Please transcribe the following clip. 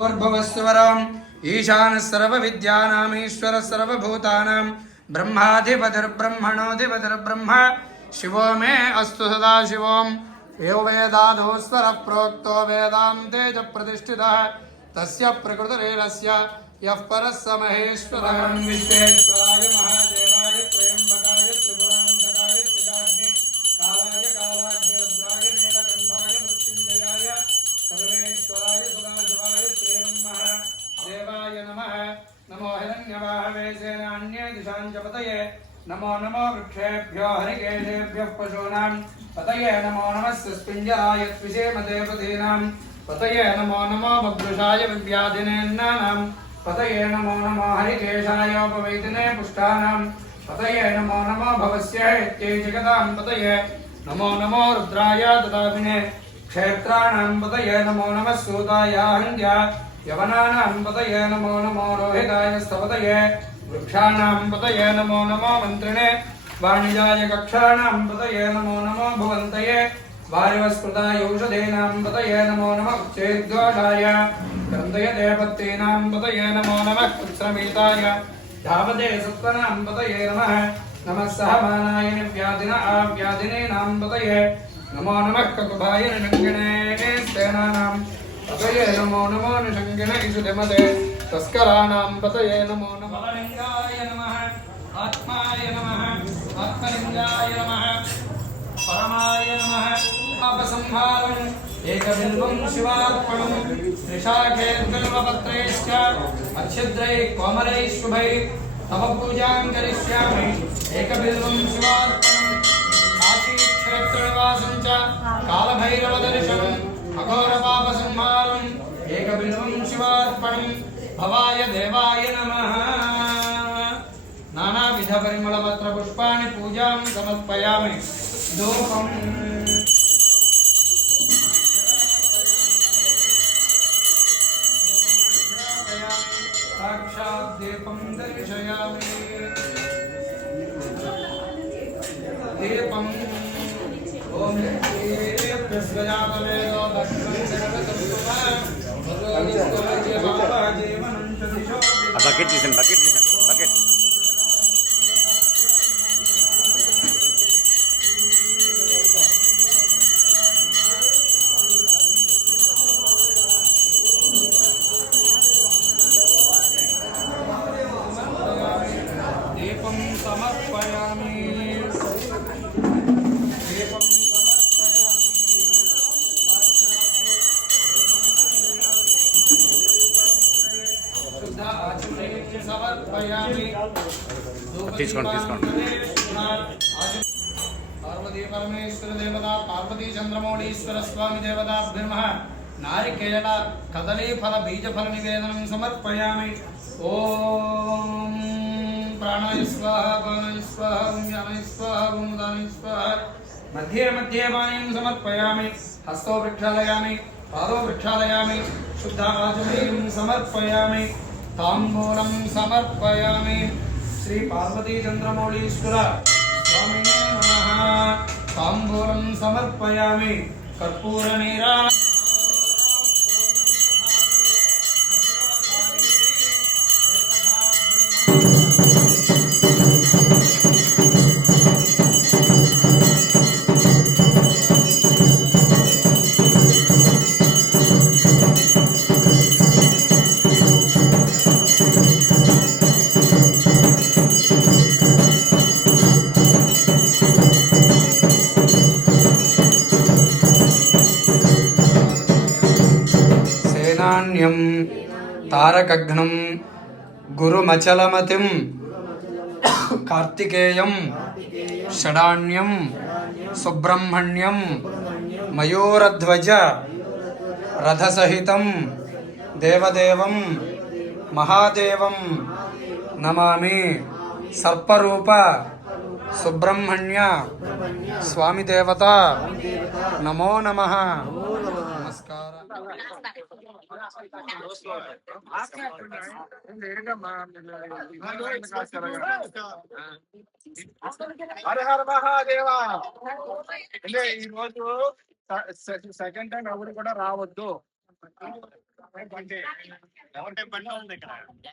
भवस्वरम् ईशानः सर्वविद्यानामीश्वरः सर्वभूतानां ब्रह्माधिपतिर्ब्रह्मणोऽधिपतिर्ब्रह्म शिवो मे अस्तु सदा शिवोम् यो वेदादो स्वरः प्रोक्तो वेदान्ते च प्रतिष्ठितः तस्य प्रकृतिरेलस्य यः परः स महेश्वरः विश्वेश्वराय महादेवाय त्र्यम्बकाय त्रिपुरान्तकाय त्रिकाग्ने कालाय कालाग्ने रुद्राय नीलकण्ठाय मृत्युञ्जयाय सर्वेश्वराय सदाशिवाय देवाय नमः। नमो हिरण्यवाहवे सेनान्ये दिशां च पतये नमो नमो वृक्षेभ्यो हरिकेशेभ्यः पशूनां पतये नमो नमः स्पिञ्जराय त्विषेमदेवतीनां पतये नमो नमो बभ्रुषाय विव्याधिनेन्नानां पतये नमो नमो हरिकेशायोपवैदिने पुष्टानां पतये नमो नमो भवस्य हेत्यै जगदां पतये नमो नमो रुद्राय ददामिने क्षेत्राणां पतये नमो नमः सूताय हन्द्या यवनानां पतये नमो नमो रोहिताय स्तपतये वृक्षाणां पतये नमो नमो मन्त्रिणे वाणिजाय कक्षाणां पतये नमो नमो भुवन्तये वारिवस्कृताय औषधीनां पतये नमो नमः चेद्दोषाय क्रन्दयते पत्तीनां पतये नमो नमः पुत्रमीताय धावते सत्त्वनां पतये नमः नमः सहमानाय व्याधिन आव्याधिनीनां पतये नमो नमः ककुभाय निषङ्गिणे सेनानां पतये नमो नमो निषङ्गिण इषुधिमते तस्कराणां पतये नमो नमः लिङ्गाय नमः आत्माय नमः आत्मलिङ्गाय नमः परमाय नमः पापसंहारम् एकबिल्वं शिवार्पणं त्रिशाखे बिल्वपत्रैश्च अच्छिद्रैः कोमलैः शुभैः तव पूजां करिष्यामि एकबिल्वं शिवार्पणं काशीक्षेत्रनिवासं च कालभैरवदर्शनम् अघोरपापसंहारम् एकबिल्वं शिवार्पणं भवाय देवाय नमः। नानाविधपरिमलपत्रपुष्पाणि पूजां समर्पयामि। धूपम् साक्षात् दीपं दर्शयामि। दीपं ओम प्रस्वजातवेदो दक्षं सर्वसंस्कृतः बकेट తీసండి బకెట్ दीपं समर्पयामि। दीपं शुद्ध आचमनीय समर्पयामि। తీసుకోండి पार्वती परमेश्वर देवता पार्वती चंद्रमौळीश्वर स्वामी देवताभ्यर्मः नारिकेल कदली फल बीज फल निवेदनं समर्पयामि। ओम प्राणाय स्वाहा पानाय स्वाहा व्यानाय स्वाहा भूमदानाय स्वाहा। मध्ये मध्ये पानीं समर्पयामि। हस्तो प्रक्षालयामि पादो प्रक्षालयामि शुद्ध आचमनीयं समर्पयामि। ताम्बूलं समर्पयामि। श्री पार्वती चंद्रमौळीश्वर स्वामिने नमः। ताम्बूलं समर्पयामि। कर्पूरनीरा सेनान्यं तारकघ्नं गुरुमचलमतिं कार्तिकेयं षडान्यं सुब्रह्मण्यं मयूरध्वज रथसहितं देवदेवं महादेवं नमामि। सर्परूप सुब्रह्मण्य स्वामी देवता नमो नमः। नमस्कार। హర హర మహాదేవా. అంటే ఈ రోజు సెకండ్ టైం ఎవరు కూడా రావద్దు. ఎవరి బండి ఉంది ఇక్కడ